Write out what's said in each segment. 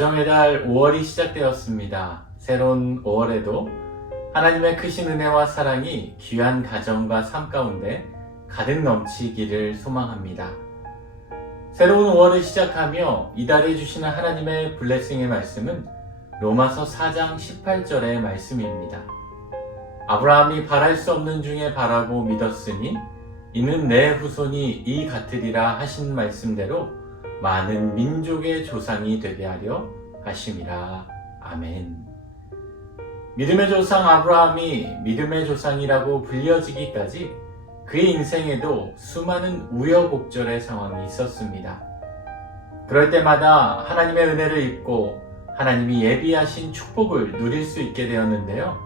가정의 달 5월이 시작되었습니다. 새로운 5월에도 하나님의 크신 은혜와 사랑이 귀한 가정과 삶 가운데 가득 넘치기를 소망합니다. 새로운 5월을 시작하며 이달에 주시는 하나님의 블레싱의 말씀은 로마서 4장 18절의 말씀입니다. 아브라함이 바랄 수 없는 중에 바라고 믿었으니 이는 내 후손이 이 같으리라 하신 말씀대로 많은 민족의 조상이 되게 하려 하심이라. 아멘. 믿음의 조상 아브라함이 믿음의 조상이라고 불려지기까지 그의 인생에도 수많은 우여곡절의 상황이 있었습니다. 그럴 때마다 하나님의 은혜를 입고 하나님이 예비하신 축복을 누릴 수 있게 되었는데요.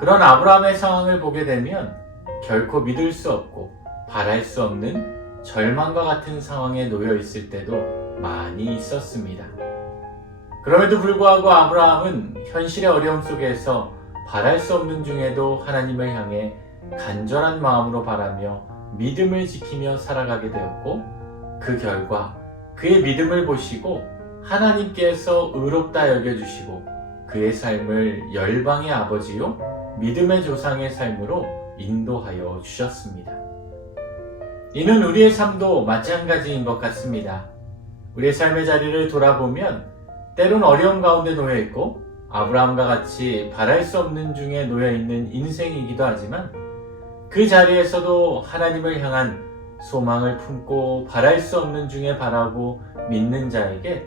그런 아브라함의 상황을 보게 되면 결코 믿을 수 없고 바랄 수 없는 절망과 같은 상황에 놓여 있을 때도 많이 있었습니다. 그럼에도 불구하고 아브라함은 현실의 어려움 속에서 바랄 수 없는 중에도 하나님을 향해 간절한 마음으로 바라며 믿음을 지키며 살아가게 되었고, 그 결과 그의 믿음을 보시고 하나님께서 의롭다 여겨주시고 그의 삶을 열방의 아버지요 믿음의 조상의 삶으로 인도하여 주셨습니다. 이는 우리의 삶도 마찬가지인 것 같습니다. 우리의 삶의 자리를 돌아보면 때론 어려움 가운데 놓여있고 아브라함과 같이 바랄 수 없는 중에 놓여있는 인생이기도 하지만 그 자리에서도 하나님을 향한 소망을 품고 바랄 수 없는 중에 바라고 믿는 자에게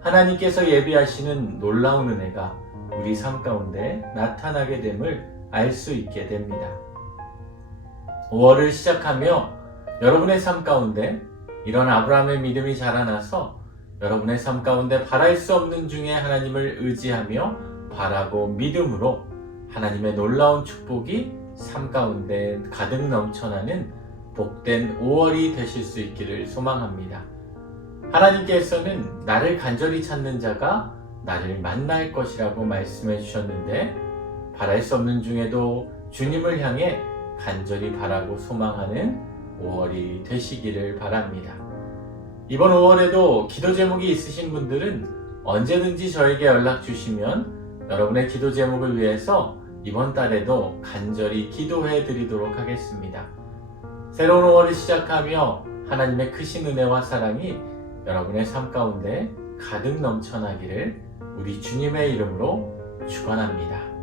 하나님께서 예비하시는 놀라운 은혜가 우리 삶 가운데 나타나게 됨을 알 수 있게 됩니다. 5월을 시작하며 여러분의 삶 가운데 이런 아브라함의 믿음이 자라나서 여러분의 삶 가운데 바랄 수 없는 중에 하나님을 의지하며 바라고 믿음으로 하나님의 놀라운 축복이 삶 가운데 가득 넘쳐나는 복된 5월이 되실 수 있기를 소망합니다. 하나님께서는 나를 간절히 찾는 자가 나를 만날 것이라고 말씀해 주셨는데, 바랄 수 없는 중에도 주님을 향해 간절히 바라고 소망하는 5월이 되시기를 바랍니다. 이번 5월에도 기도 제목이 있으신 분들은 언제든지 저에게 연락 주시면 여러분의 기도 제목을 위해서 이번 달에도 간절히 기도해 드리도록 하겠습니다. 새로운 5월을 시작하며 하나님의 크신 은혜와 사랑이 여러분의 삶 가운데 가득 넘쳐나기를 우리 주님의 이름으로 축원합니다.